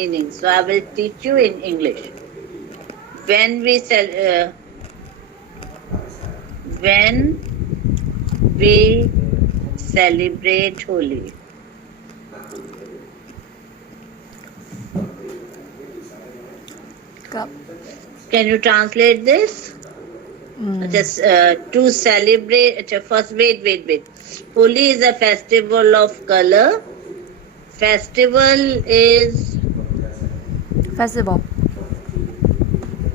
meaning. So I will teach you in English. When we celebrate Holi. Cấp. Can you translate this? Just to celebrate. First, wait. Holi is a festival of color. Festival is Festival.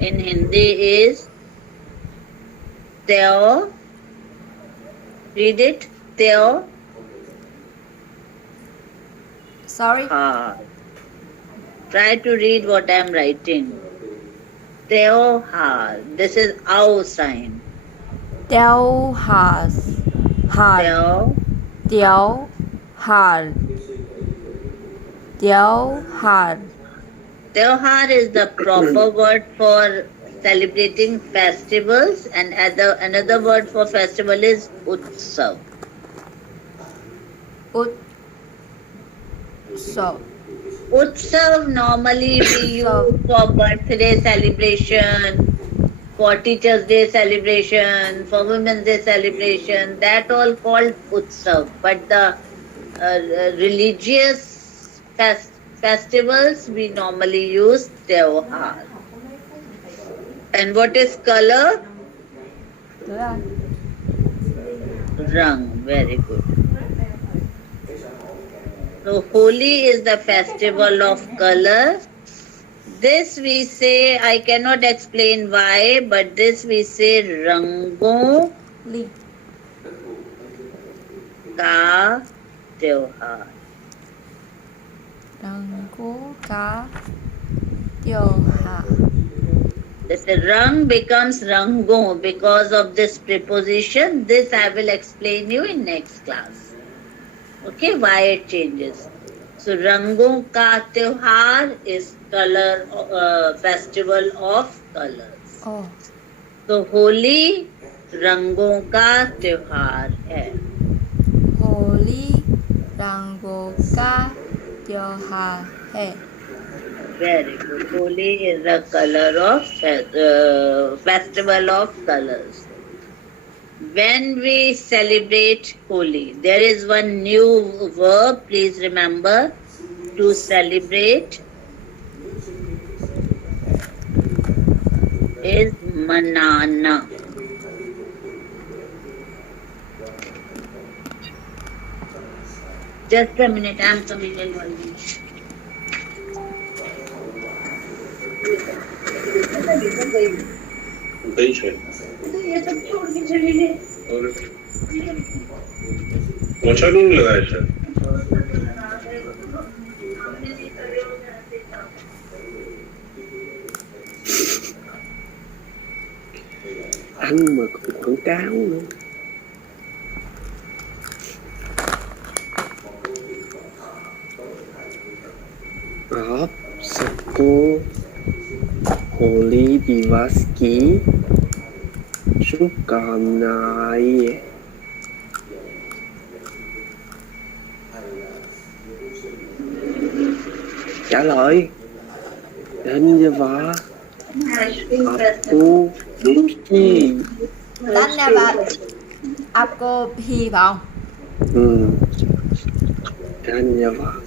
in Hindi is Teo. Read it. Teo. Sorry. Try to read what I am writing. Teo. This is ow sign. Teo has. Teo. Teo har. Teo har. Teuhar is the proper word for celebrating festivals, and another word for festival is Utsav. Utsav. Utsav normally we use for birthday celebration, for Teachers' Day celebration, for Women's Day celebration. That all called Utsav. But the religious festivals we normally use Teuhar. And what is color? Rang. Very good. So Holi is the festival of colors. This we say, I cannot explain why, but this we say Rangon ka Teuhar. Rangon ka Teuhar. This Rang becomes Rangon because of this preposition. This I will explain you in next class. Okay, why it changes. So Rangon ka Teuhar is color festival of colors. Oh. So Holi Rangon ka Teuhar hai. Holi Rangon ka Teuhar hai. Very good. Holi is a color of festival of colors. When we celebrate Holi, there is one new verb. Please remember, to celebrate is manana. Just a minute, I am coming in 1 minute. ये सब छोड़ के चले गए और पोछा भी नहीं लगाया sir ăn mà còn quảng cáo nữa. आपको होली दिवस की शुभकामनाएं. Trả lời धन्यवाद आपको की Dhanyavad. आपको hy vọng. धन्यवाद.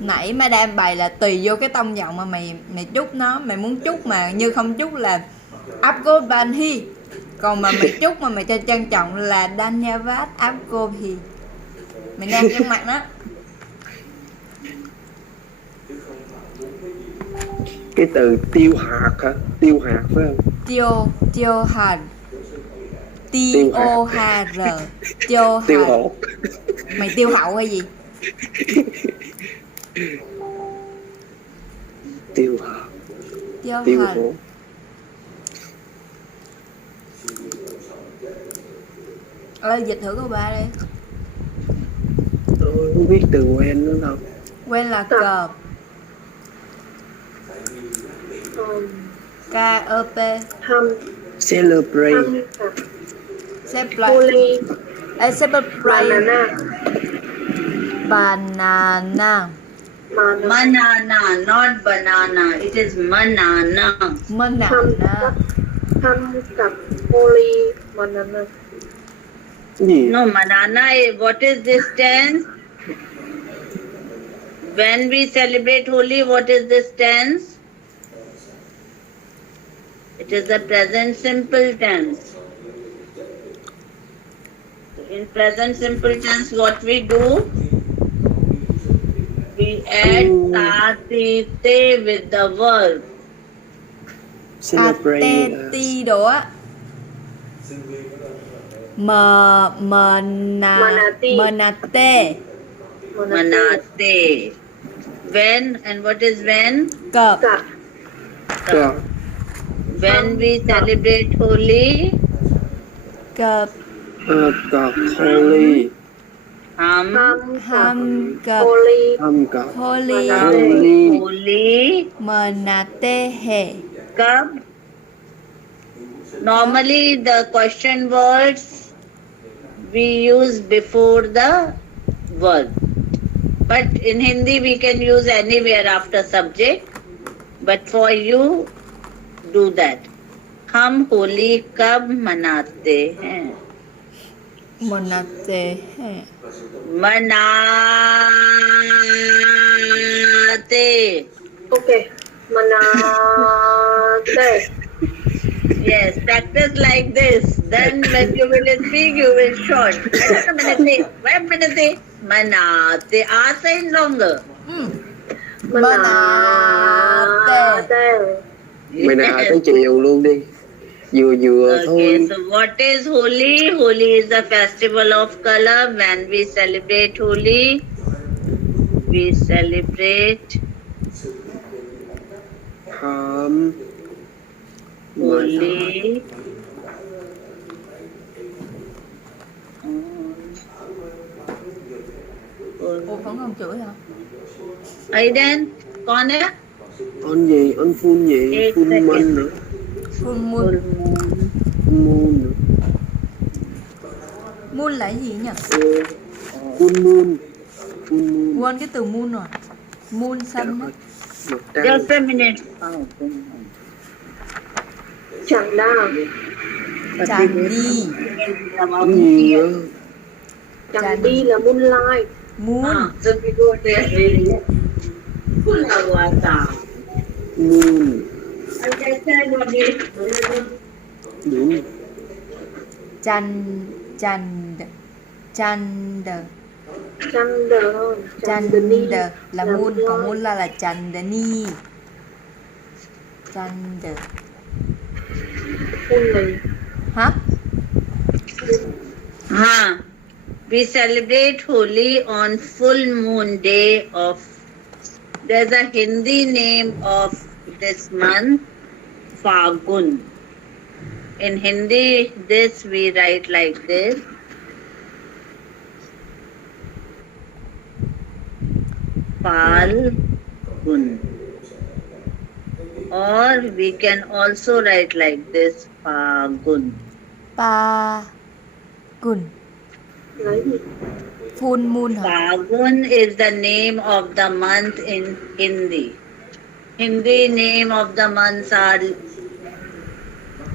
Nãy madam bày là tùy vô cái tông giọng mà mày chúc nó, mày muốn chúc mà như không chúc là Apko Banhi. Còn mà mày chúc mà mày cho trân trọng là Dhanyavad Apko Hi. Mày nghe gương mặt đó. Cái từ tiêu hạt hả? Tiêu hạt phải không? Tiêu hạt. T-O-H-R. Tiêu hạt. Mày tiêu hậu hay gì? Tiêu hạt. Tiêu hạt. Dịch thử của ba đi. Tôi không biết từ quen nữa đâu. Quen là cờ. K-E-P. Celebrate. Celebrate. Celebrate. Banana. Mana. Manana, not banana. It is manana. Banana. Tham cặp holy banana. Gì? No, manana. What is this tense? When we celebrate Holi, what is this tense? It is the present simple tense. In present simple tense, what we do? We add tatite with the verb. Celebrate. Ateti đồ á. Manati. Manate. Manate. When and what is when? Cập. Cặp. Cờ. When we celebrate Holi, Cập. Cờ. Holy. Ham Tham Ham cặp cập. holy. Cờ. Holy. Holy. Holi Manate he. Kab. Normally the question words we use before the verb. But in Hindi we can use anywhere after subject. But for you, do that. हम होली कब मनाते हैं? Manate he. मनाते. Okay. Manate. Yes, practice like this. Then when you will speak, you will short. Manate. Manate. R sound longer. Manate. Mày nào tới chiều luôn đi. Vừa vừa Okay, thôi. so what is Holi? Holi is a festival of color. When we celebrate Holi, we celebrate Holi. Ủa vẫn không chửi hả? Aiden, कौन है? Anh gì? Anh Phun gì? एक Phun second. Manh nữa. Full Full moon. moon. Moon nữa. Moon là cái gì nhỉ? Full Moon. Full Moon. Quên cái từ moon rồi. Moon xanh á. Mặt trăng. Just a minute. Oh, Chẳng đa. Chàng đi. Cái gì nữa? Chẳng đi là moonlight. Moon. So we go there. खुला हुआ था. Moon. अब कैसे है body? Đúng. Chanh. Chanh. Chanh. Chander thôi. Chanh là moon. Còn moon là Chandani. Chanh. Full moon. Hả? हाँ. We celebrate Holi on full moon day of. There's a Hindi name of this month, Fagun. In Hindi, this we write like this. Falgun. Or we can also write like this, Fagun. Pa. Gun. Lấy gì? Full moon hả? Fagun is the name of the month in Hindi. Hindi name of the months are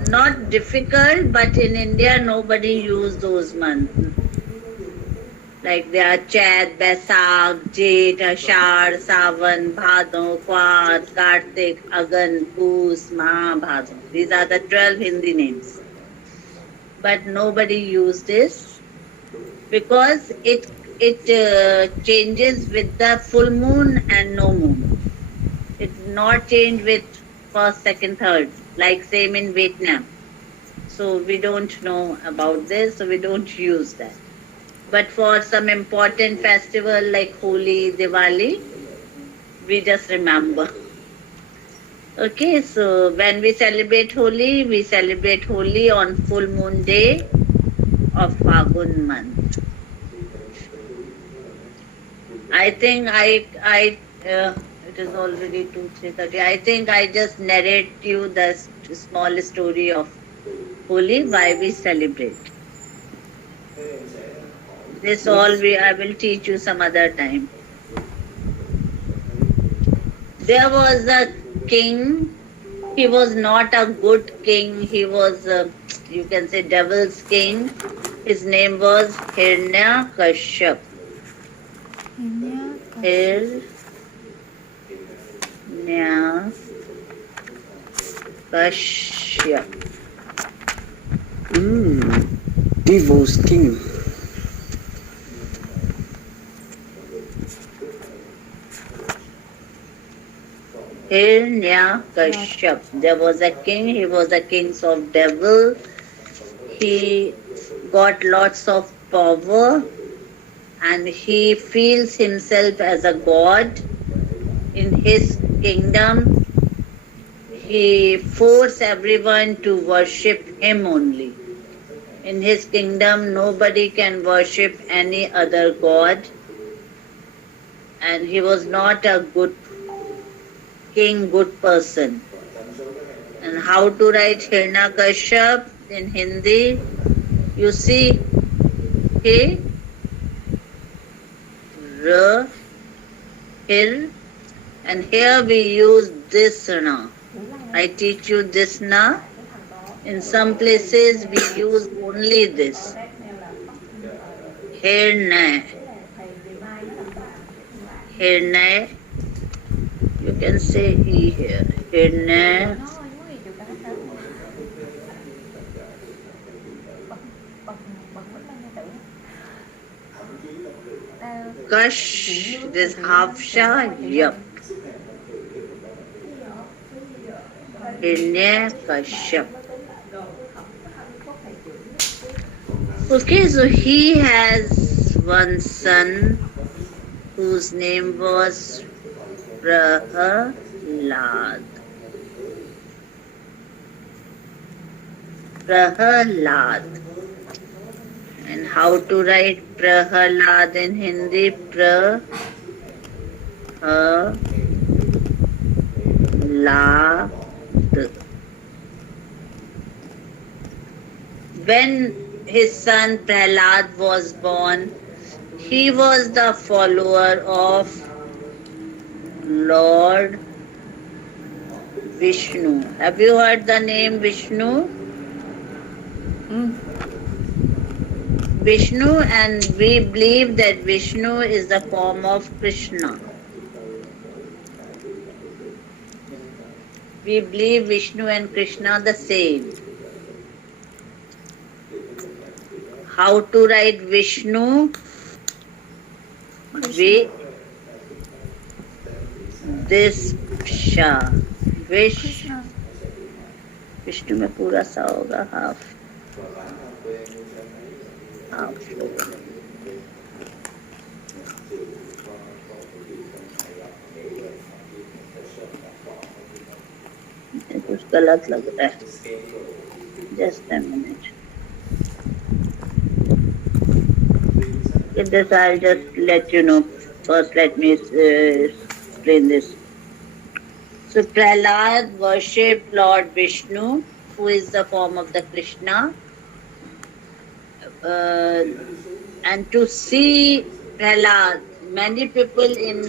not difficult, but in India nobody use those months. Like they are Chait, Baisakh, Jeth, Ashar, Sawan, Bhadon, Kwat, Kartik, Agan, Poos, Maha, Bhadon. These are the 12 Hindi names. But nobody use this because it changes with the full moon and no moon. It not change with first, second, third, like same in Vietnam. So we don't know about this, so we don't use that. But for some important festival like Holi, Diwali, we just remember. Okay, so when we celebrate Holi on full moon day of Fagun month. I think it is already 2:30. I think I just narrate you the small story of Holi, why we celebrate. This all I will teach you some other time. There was a king. He was not a good king. He was, you can say, devil's king. His name was Hiranyakashyap. Hiranyakashyap. Devil's king. Hiranyakashyap. There was a king. He was a king of devil. He got lots of power and he feels himself as a god in his kingdom. He forced everyone to worship him only. In his kingdom, nobody can worship any other god. And he was not a good king, good person. And how to write Hiranyakashyap in Hindi? You see, He, R, Hir, and here we use this na. I teach you this na. In some places we use only this. Hirnay. Hirnay. You can say E here. Hirnay. Kash, this half sha, yup. Hiranyakashyap. Okay, so he has one son whose name was Prahalad. Prahalad. And how to write Prahalad in Hindi? Prahalad. When his son Prahalad was born, he was the follower of Lord Vishnu. Have you heard the name Vishnu? Vishnu, and we believe that Vishnu is the form of Krishna. We believe Vishnu and Krishna are the same. How to write Vishnu? This sha. Vishnu में पूरा सा होगा half. कुछ गलत लग रहा है. Just a minute. With this, I'll just let you know. First, let me explain this. So, Prahlad worshipped Lord Vishnu, who is the form of the Krishna. And to see Prahlad, many people in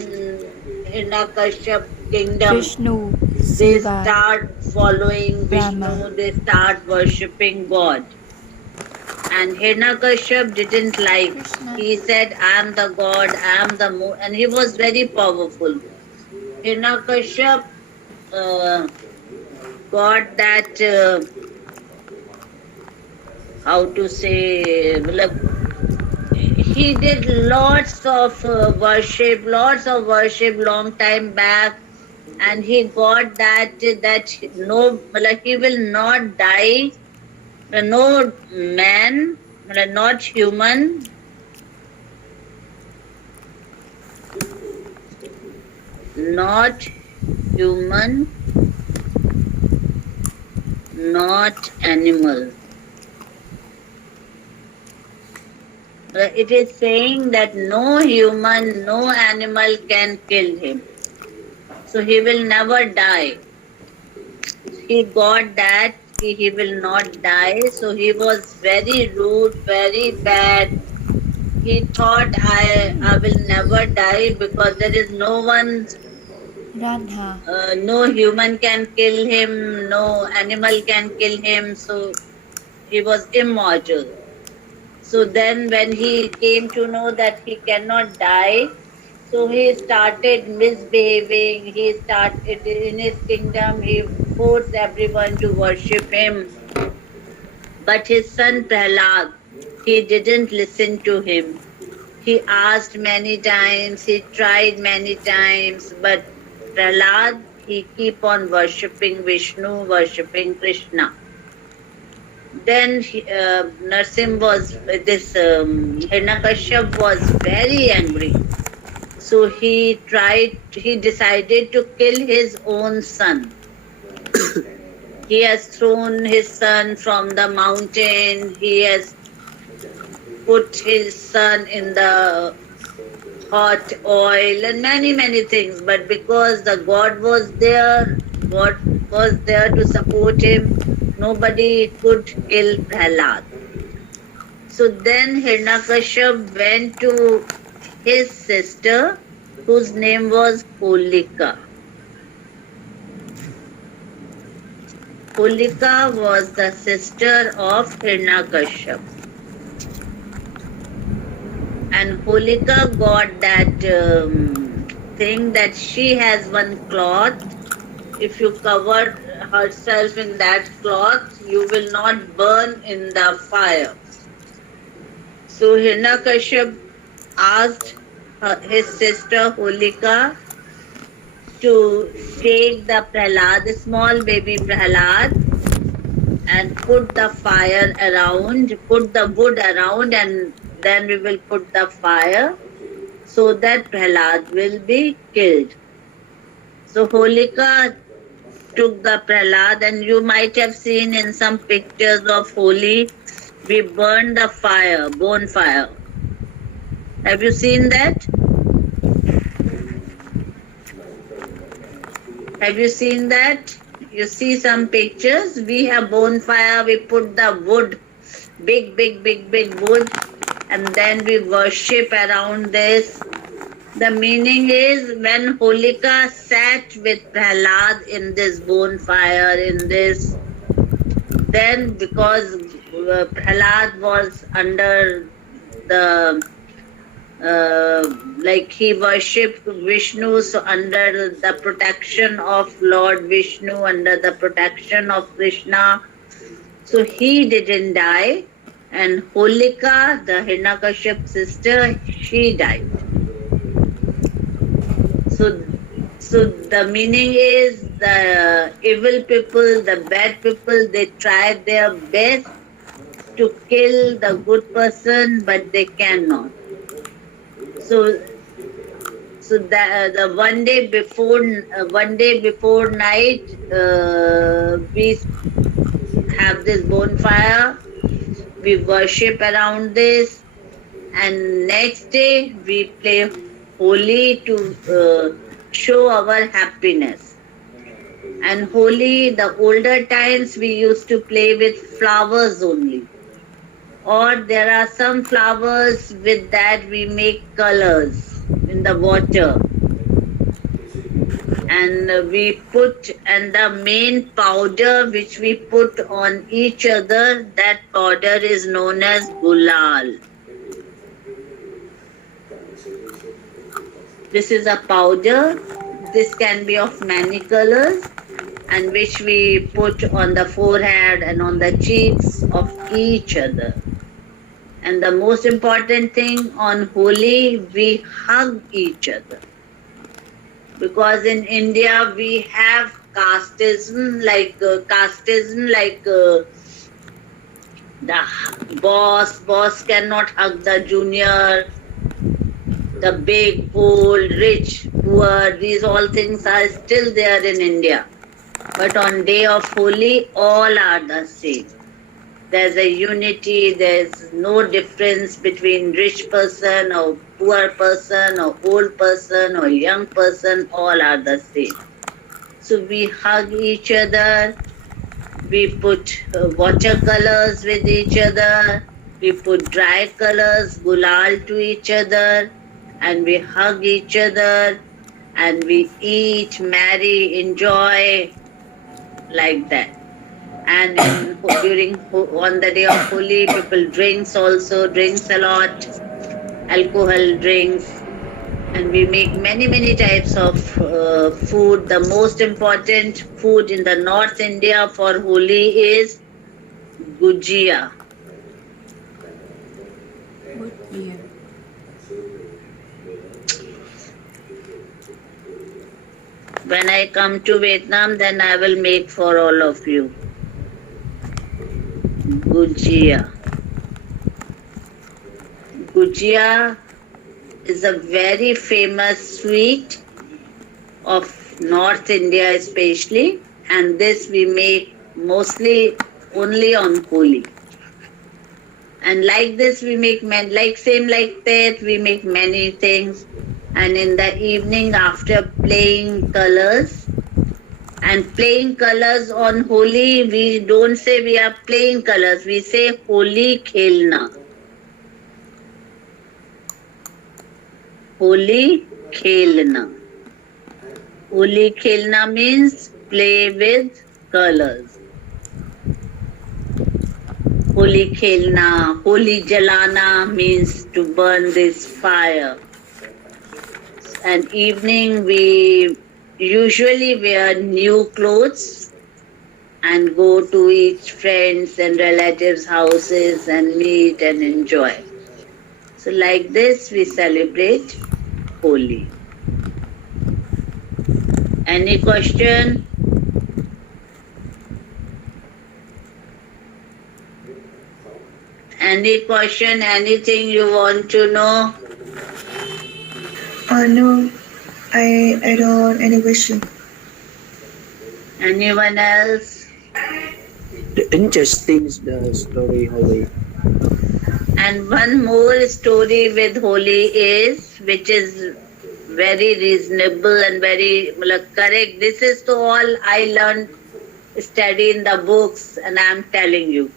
Hiranyakashyap kingdom, Vishnu, they Shiva, start following Vishnu, Rama. they start worshipping God. And Hiranyakashyap didn't like. Krishna. He said, I am the God, I am the moon. And he was very powerful. Hiranyakashyap got that, how to say, he did lots of worship long time back. And he got that no, he will not die. No man, not human, not animal. It is saying that no human, no animal can kill him. So he will never die. He got that he will not die. So he was very rude, very bad. He thought I will never die because there is no one Radha. No human can kill him, no animal can kill him, so he was immortal. So then when he came to know that he cannot die, so he started misbehaving, he started in his kingdom, he forced everyone to worship him. But his son Prahlad, he didn't listen to him. He asked many times, he tried many times, but Prahlad, he keep on worshipping Vishnu, worshipping Krishna. Then Hiranyakashipu was very angry. So he decided to kill his own son. He has thrown his son from the mountain. He has put his son in the hot oil and many, many things. But because the God was there to support him, nobody could kill Prahlad. So then Hiranyakashipu went to his sister, whose name was Holika. Holika was the sister of Hiranyakashipu. And Holika got that thing that she has one cloth. If you cover herself in that cloth, you will not burn in the fire. So Hiranyakashipu asked his sister Holika to take the Prahlad, the small baby Prahlad, and put the fire around, put the wood around, and then we will put the fire so that Prahlad will be killed. So Holika took the Prahlad, and you might have seen in some pictures of Holi, we burned the fire, bonfire. Have you seen that? Have you seen that? You see some pictures. We have bonfire, we put the wood, big wood, and then we worship around this. The meaning is when Holika sat with Prahlad in this bonfire, in this, then because Prahlad was under the like he worshipped Vishnu, so under the protection of Lord Vishnu, under the protection of Krishna, so he didn't die, and Holika, the Hiranyakashipu sister, she died. So the meaning is the evil people, the bad people, they try their best to kill the good person, but they cannot. So the one day before night, we have this bonfire, we worship around this, and next day we play Holi to show our happiness. And Holi, the older times we used to play with flowers only. Or there are some flowers, with that we make colors in the water. And we put, and the main powder which we put on each other, that powder is known as gulal. This is a powder. This can be of many colors, and which we put on the forehead and on the cheeks of each other. And the most important thing, on Holi, we hug each other. Because in India we have casteism, like the boss cannot hug the junior, the big, old, rich, poor, these all things are still there in India. But on day of Holi, all are the same. There's a unity, there's no difference between rich person or poor person or old person or young person, all are the same. So we hug each other, we put watercolors with each other, we put dry colors, gulal to each other, and we hug each other, and we eat, marry, enjoy, like that. And on the day of Holi, people drinks a lot, alcohol drinks, and we make many types of food. The most important food in the North India for Holi is gujia. Good year. When I come to Vietnam, then I will make for all of you gujia. Gujia is a very famous sweet of North India especially, and this we make mostly only on Holi. And like this we make like that we make many things. And in the evening after playing colors, and playing colors on Holi, we don't say we are playing colors, we say Holi khelna. Holi khelna. Holi khelna means play with colors. Holi khelna, Holi jalana means to burn this fire. And evening we usually wear new clothes and go to each friends and relatives' houses and meet and enjoy. So like this we celebrate Holi. Any question? Any question, anything you want to know? No, I don't any question. Anyone else? The interesting the story Holi. And one more story with Holi is, which is very reasonable and very correct. This is to all I learned, study in the books, and I am telling you.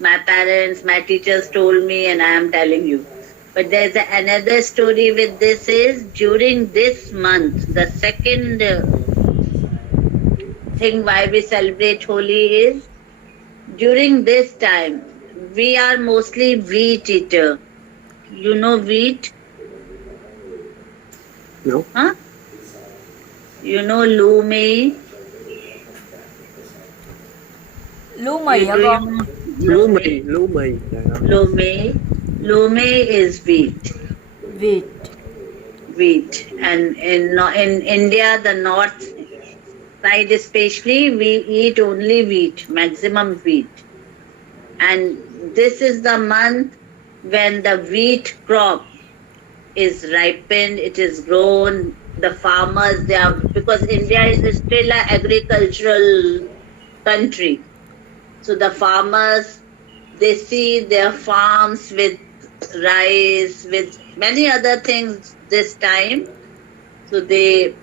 My parents, my teachers told me, and I am telling you. But there's another story with this is, during this month, the second thing why we celebrate Holi is, during this time, we are mostly wheat eater. You know wheat? No. Huh? You know lu mì? Lúa mì hả con? Lúa mì. Dạ đó. Lu mì. Lu mì is wheat. Wheat. And in India, the north side especially, we eat only wheat, maximum wheat. And this is the month when the wheat crop is ripened, it is grown, the farmers, because India is still an agricultural country. So the farmers, they see their farms with rice, with many other things this time. So they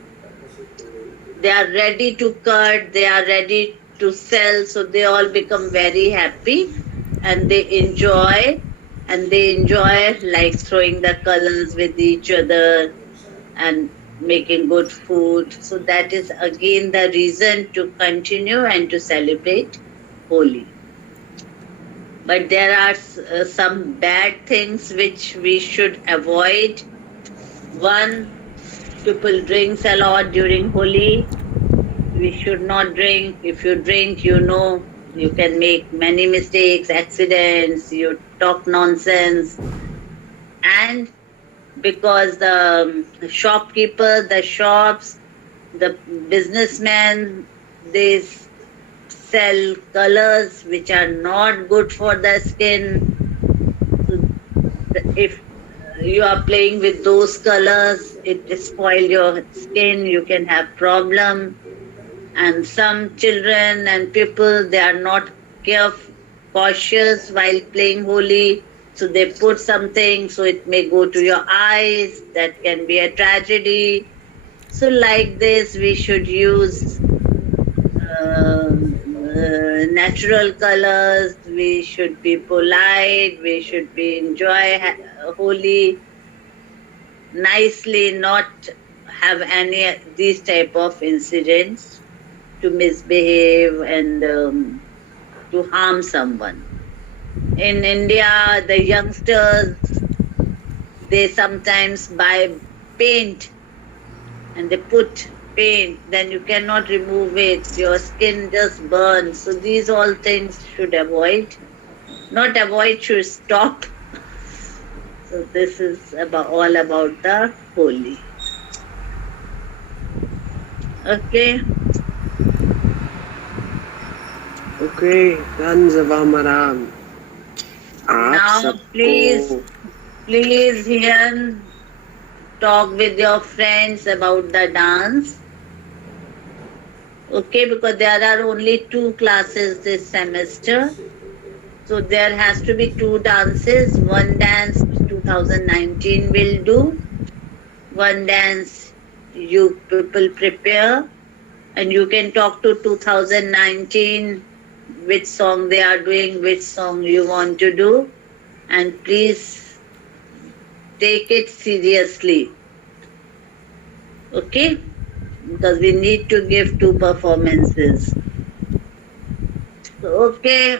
are ready to cut, they are ready to sell, so they all become very happy and they enjoy like throwing the colors with each other and making good food. So that is again the reason to continue and to celebrate Holi. But there are some bad things which we should avoid. One, people drinks a lot during Holi. We should not drink. If you drink, you can make many mistakes, accidents, you talk nonsense. And because the shopkeeper, the shops, the businessmen, they sell colors which are not good for the skin. So if you are playing with those colors, it spoils your skin, you can have problem. And some children and people, they are not cautious while playing Holi. So they put something, so it may go to your eyes. That can be a tragedy. So like this, we should use natural colors. We should be polite. We should be enjoy Holi nicely, not have any these type of incidents to misbehave and to harm someone. In India, the youngsters, they sometimes buy paint and they put paint, then you cannot remove it, your skin just burns. So these all things should avoid. Not avoid, should stop. So this is all about the Holi. Okay. Okay, धन्यवाद madam. आप Now सबको please here talk with your friends about the dance. Okay, because there are only 2 classes this semester. So there has to be 2 dances. One dance 2019 will do. One dance you people prepare. And you can talk to 2019 which song they are doing, which song you want to do. And please take it seriously. Okay? Because we need to give 2 performances. So, okay.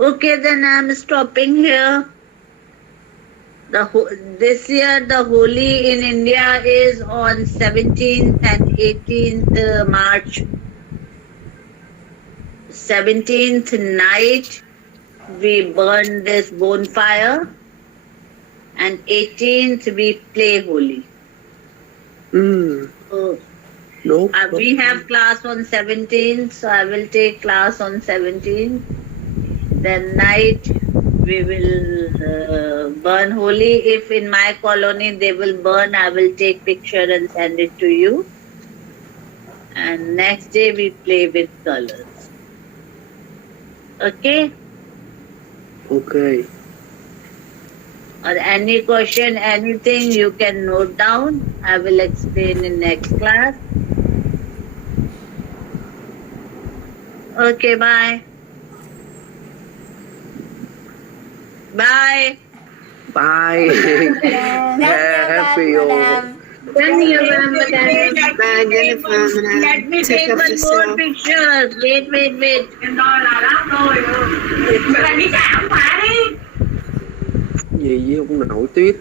Okay, then I'm stopping here. This year the Holi in India is on 17th and 18th March. 17th night we burn this bonfire and 18th we play Holi. So, no. we have class on 17th, so I will take class on 17th. Then night we will burn Holi. If in my colony they will burn, I will take picture and send it to you. And next day we play with colors. Okay? Okay. Or any question, anything you can note down. I will explain in next class. Okay, bye. Bye. Bye. Happy madam. धन्यवाद madam. Bye, Jennifer, madam. Let me Take take care of one more yourself. picture. Wait. Gì với ông nội Tuyết?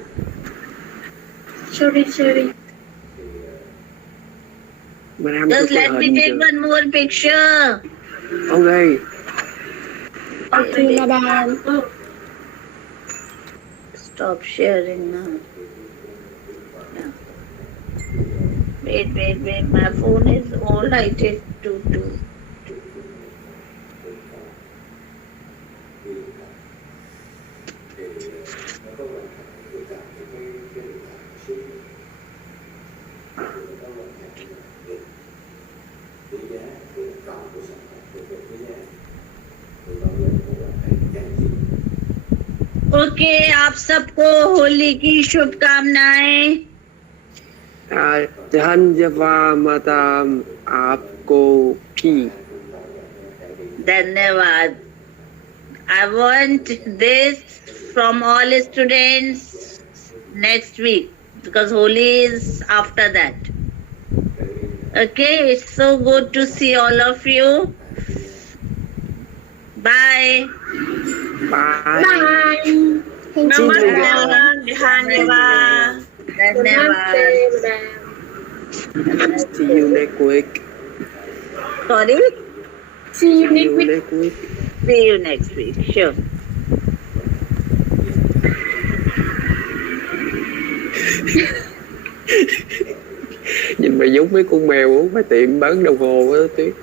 Sorry. Madam Just cho let cô me hình take chưa? one more picture. Okay. Okay, madam. Stop sharing now. Yeah. Wait. My phone is old. I take two. Okay, आप सबको होली की शुभकामनाएं. धन्यवाद madam. आपको भी. धन्यवाद. I want this from all students next week because Holi is after that. Okay, it's so good to see all of you. Bye. Bye. Thank you, madam. धन्यवाद. धन्यवाद. Madam. See you next week. Sorry? See you See next you week. next week. See you next week. Sure. Nhìn mày giống mấy con mèo ở ngoài tiệm bán đồng hồ á Tuyết.